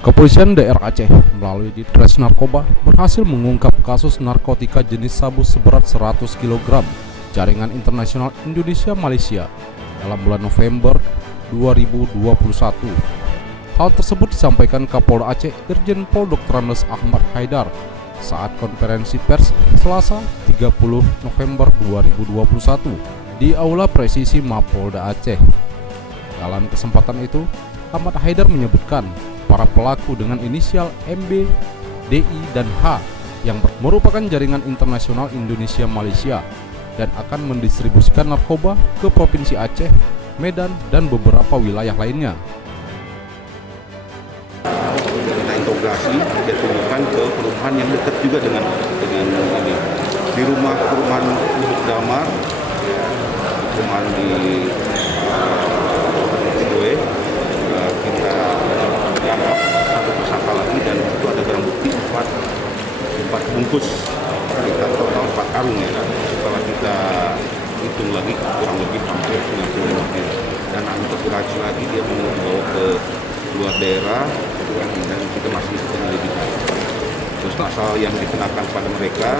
Kepolisian daerah Aceh melalui Ditres Narkoba berhasil mengungkap kasus narkotika jenis sabu seberat 100 kg jaringan internasional Indonesia-Malaysia dalam bulan November 2021. Hal tersebut disampaikan Kapolda Aceh Irjen Pol Dr. Andes Ahmad Haidar saat konferensi pers Selasa 30 November 2021 di Aula Presisi Mapolda Aceh. Dalam kesempatan itu, Ahmad Haidar menyebutkan para pelaku dengan inisial MB, DI, dan H yang merupakan jaringan internasional Indonesia-Malaysia dan akan mendistribusikan narkoba ke Provinsi Aceh, Medan, dan beberapa wilayah lainnya. Kita integrasi, kita tunjukkan ke perumahan yang dekat juga dengan ini. Di perumahan Lubuk Damar, perumahan di Kedue, kita tangkap satu tersangka lagi dan itu ada barang bukti 4 bungkus, kita total 4 karung ya. Setelah kita hitung lagi kurang lebih hampir 95 kilo. Dan integrasi lagi dia mau dibawa ke luar daerah dan kita masih penyelidikan. Terus pasal yang dikenakan pada mereka